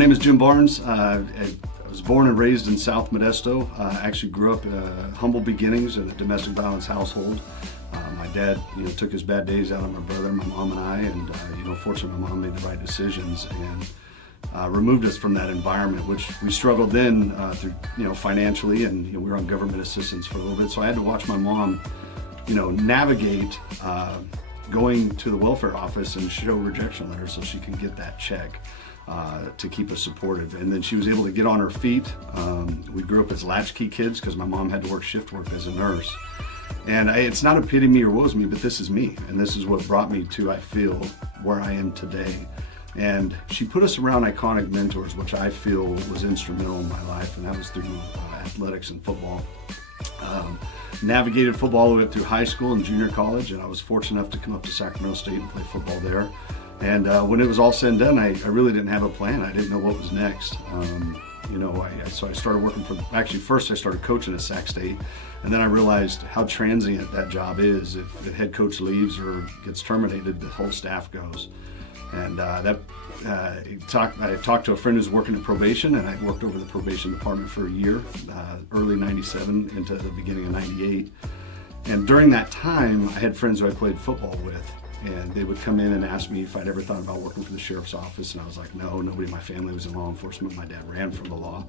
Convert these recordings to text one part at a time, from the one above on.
name is Jim Barnes. I was born and raised in South Modesto. Actually grew up humble beginnings in a domestic violence household. My dad, took his bad days out on my brother, my mom, and I, and fortunately, my mom made the right decisions and removed us from that environment, which we struggled then through, financially, and we were on government assistance for a little bit. So I had to watch my mom, navigate going to the welfare office and show rejection letters so she can get that check to keep us supported. And then she was able to get on her feet. We grew up as latchkey kids because my mom had to work shift work as a nurse. And it's not a pity me or woes me, but this is me. And this is what brought me to, I feel, where I am today. And she put us around iconic mentors, which I feel was instrumental in my life, and that was through athletics and football. Navigated football all the way up through high school and junior college, and I was fortunate enough to come up to Sacramento State and play football there. And when it was all said and done, I really didn't have a plan. I didn't know what was next. So I started working first I started coaching at Sac State, and then I realized how transient that job is. If the head coach leaves or gets terminated, the whole staff goes. And I talked to a friend who's working in probation, and I worked over the probation department for a year, early 97 into the beginning of 98. And during that time, I had friends who I played football with, and they would come in and ask me if I'd ever thought about working for the sheriff's office, and I was like, no, nobody in my family was in law enforcement. My dad ran from the law.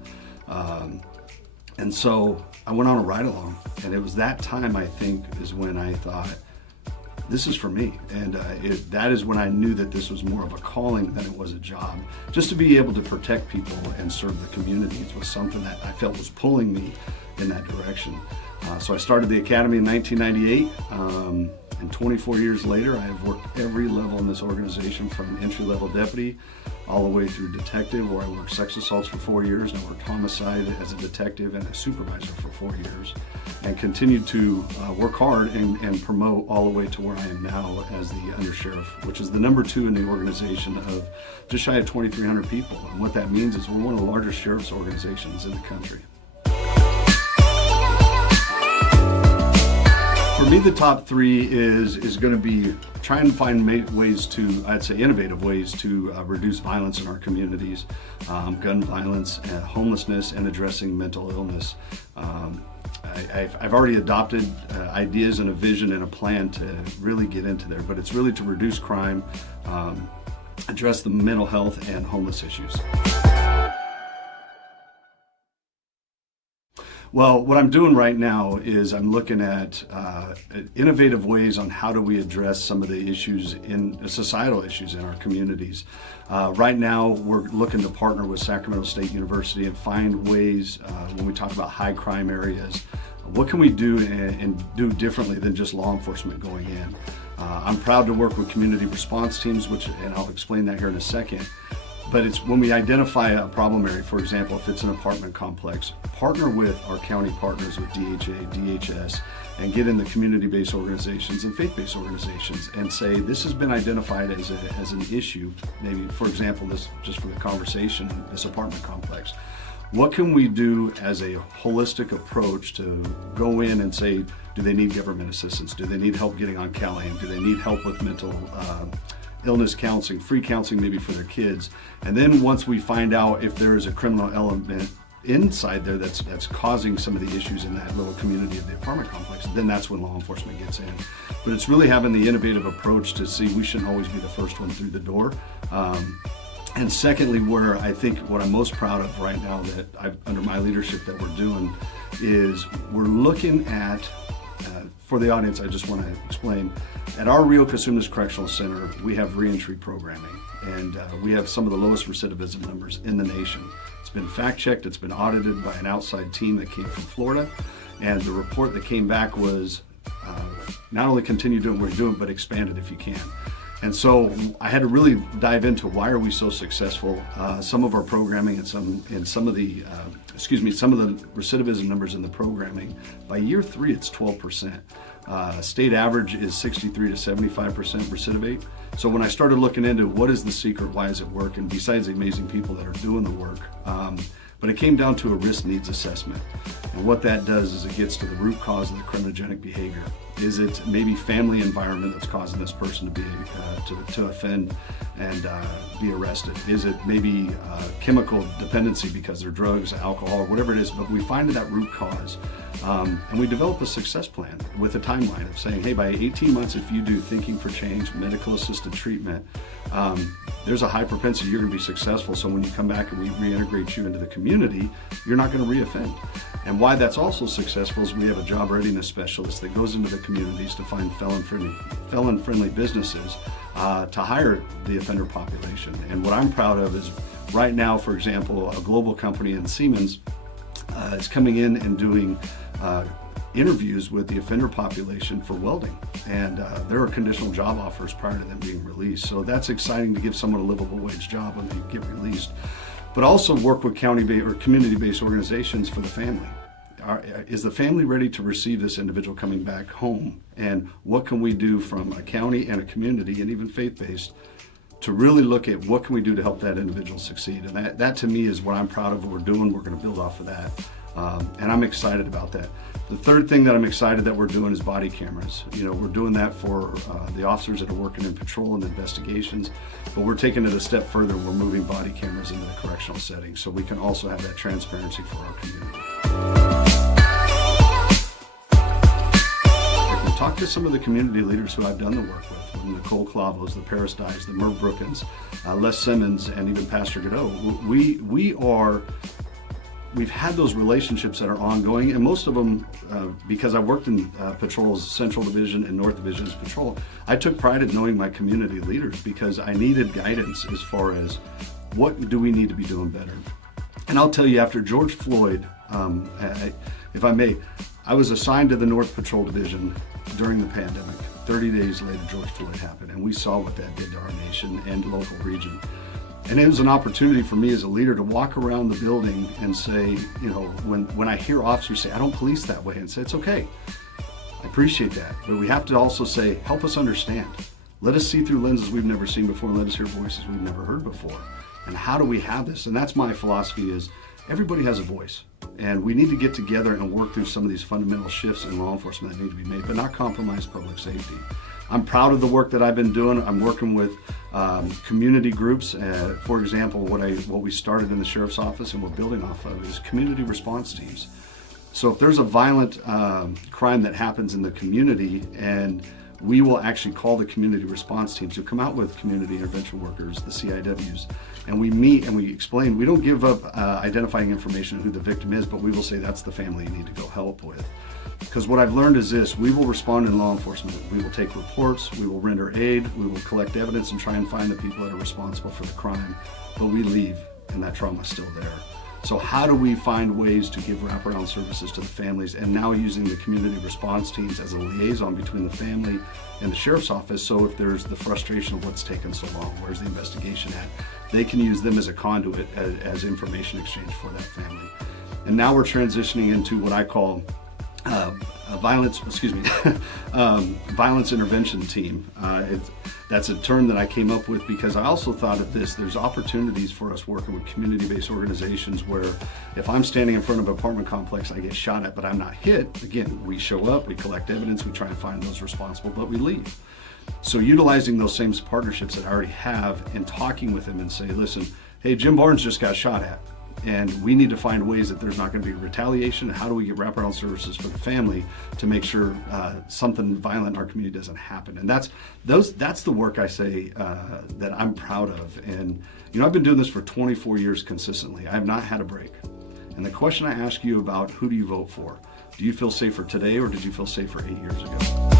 And so I went on a ride along, and it was that time, I think, is when I thought, this is for me. And that is when I knew that this was more of a calling than it was a job. Just to be able to protect people and serve the communities was something that I felt was pulling me in that direction. So I started the academy in 1998. And 24 years later, I have worked every level in this organization, from entry-level deputy all the way through detective, where I worked sex assaults for 4 years, and I worked homicide as a detective and a supervisor for 4 years, and continued to work hard and promote all the way to where I am now as the undersheriff, which is the number 2 in the organization of just shy of 2,300 people. And what that means is we're one of the largest sheriff's organizations in the country. For me, the top 3 is going to be trying to find ways to, I'd say, innovative ways to reduce violence in our communities, gun violence, homelessness, and addressing mental illness. I've already adopted ideas and a vision and a plan to really get into there, but it's really to reduce crime, address the mental health and homeless issues. Well, what I'm doing right now is I'm looking at innovative ways on how do we address some of the issues societal issues in our communities. Right now, we're looking to partner with Sacramento State University and find ways, when we talk about high crime areas, what can we do and do differently than just law enforcement going in? I'm proud to work with community response teams, and I'll explain that here in a second. But it's when we identify a problem area, for example, if it's an apartment complex, partner with our county partners with DHA, DHS, and get in the community-based organizations and faith-based organizations and say, this has been identified as an issue. Maybe, for example, this, just for the conversation, this apartment complex. What can we do as a holistic approach to go in and say, do they need government assistance? Do they need help getting on CalAIM? Do they need help with mental illness counseling, free counseling maybe for their kids? And then once we find out if there is a criminal element inside there that's causing some of the issues in that little community of the apartment complex, then that's when law enforcement gets in. But it's really having the innovative approach to see we shouldn't always be the first one through the door. And secondly, where I think what I'm most proud of right now that under my leadership that we're doing is we're looking at, for the audience, I just want to explain, at our Rio Cosumnes Correctional Center, we have reentry programming, and we have some of the lowest recidivism numbers in the nation. It's been fact-checked, it's been audited by an outside team that came from Florida, and the report that came back was not only continue doing what we're doing, but expand it if you can. And so I had to really dive into why are we so successful. Some of our programming and some of the recidivism numbers in the programming. By year 3, it's 12%. State average is 63 to 75% recidivate. So when I started looking into what is the secret, why does it work, and besides the amazing people that are doing the work, but it came down to a risk needs assessment. And what that does is it gets to the root cause of the criminogenic behavior. Is it maybe family environment that's causing this person to be to offend and be arrested? Is it maybe chemical dependency because they're drugs, alcohol, whatever it is? But we find that root cause, and we develop a success plan with a timeline of saying, hey, by 18 months, if you do thinking for change, medical assisted treatment, there's a high propensity you're going to be successful. So when you come back and we reintegrate you into the community, you're not going to reoffend. And why that's also successful is we have a job readiness specialist that goes into the communities to find felon-friendly businesses to hire the offender population. And what I'm proud of is right now, for example, a global company in Siemens is coming in and doing interviews with the offender population for welding. And there are conditional job offers prior to them being released. So that's exciting to give someone a livable wage job when they get released. But also work with county-based or community-based organizations for the family. Is the family ready to receive this individual coming back home? And what can we do from a county and a community and even faith-based to really look at what can we do to help that individual succeed? And that to me is what I'm proud of what we're doing. We're going to build off of that. And I'm excited about that. The third thing that I'm excited that we're doing is body cameras. You know, we're doing that for the officers that are working in patrol and investigations, but we're taking it a step further. We're moving body cameras into the correctional setting so we can also have that transparency for our community. I can talk to some of the community leaders who I've done the work with, Nicole Clavos, the Paris Dyes, the Merv Brookins, Les Simmons, and even Pastor Godot. We've had those relationships that are ongoing, and most of them, because I worked in Patrol's Central Division and North Division's Patrol, I took pride in knowing my community leaders because I needed guidance as far as what do we need to be doing better. And I'll tell you, after George Floyd, if I may, I was assigned to the North Patrol Division during the pandemic. 30 days later, George Floyd happened, and we saw what that did to our nation and local region. And it was an opportunity for me as a leader to walk around the building and say, you know, when I hear officers say, I don't police that way, and say, it's okay. I appreciate that. But we have to also say, help us understand. Let us see through lenses we've never seen before. Let us hear voices we've never heard before. And how do we have this? And that's my philosophy is everybody has a voice. And we need to get together and work through some of these fundamental shifts in law enforcement that need to be made, but not compromise public safety. I'm proud of the work that I've been doing. I'm working with community groups. For example, what we started in the Sheriff's Office and we're building off of is community response teams. So if there's a violent crime that happens in the community, and we will actually call the community response teams who come out with community intervention workers, the CIWs, and we meet and we explain. We don't give up identifying information on who the victim is, but we will say that's the family you need to go help with. Because what I've learned is this: we will respond in law enforcement. We will take reports, we will render aid, we will collect evidence and try and find the people that are responsible for the crime, but we leave and that trauma is still there. So how do we find ways to give wraparound services to the families, and now using the community response teams as a liaison between the family and the Sheriff's Office, so if there's the frustration of what's taken so long, where's the investigation at, they can use them as a conduit as information exchange for that family. And now we're transitioning into what I call violence intervention team. That's a term that I came up with because I also thought of this. There's opportunities for us working with community-based organizations where if I'm standing in front of an apartment complex, I get shot at, but I'm not hit. Again, we show up, we collect evidence, we try and find those responsible, but we leave. So utilizing those same partnerships that I already have and talking with them and say, listen, hey, Jim Barnes just got shot at, and we need to find ways that there's not going to be retaliation. How do we get wraparound services for the family to make sure something violent in our community doesn't happen? And that's the work I say that I'm proud of. And I've been doing this for 24 years consistently. I have not had a break. And the question I ask you about who do you vote for? Do you feel safer today or did you feel safer 8 years ago?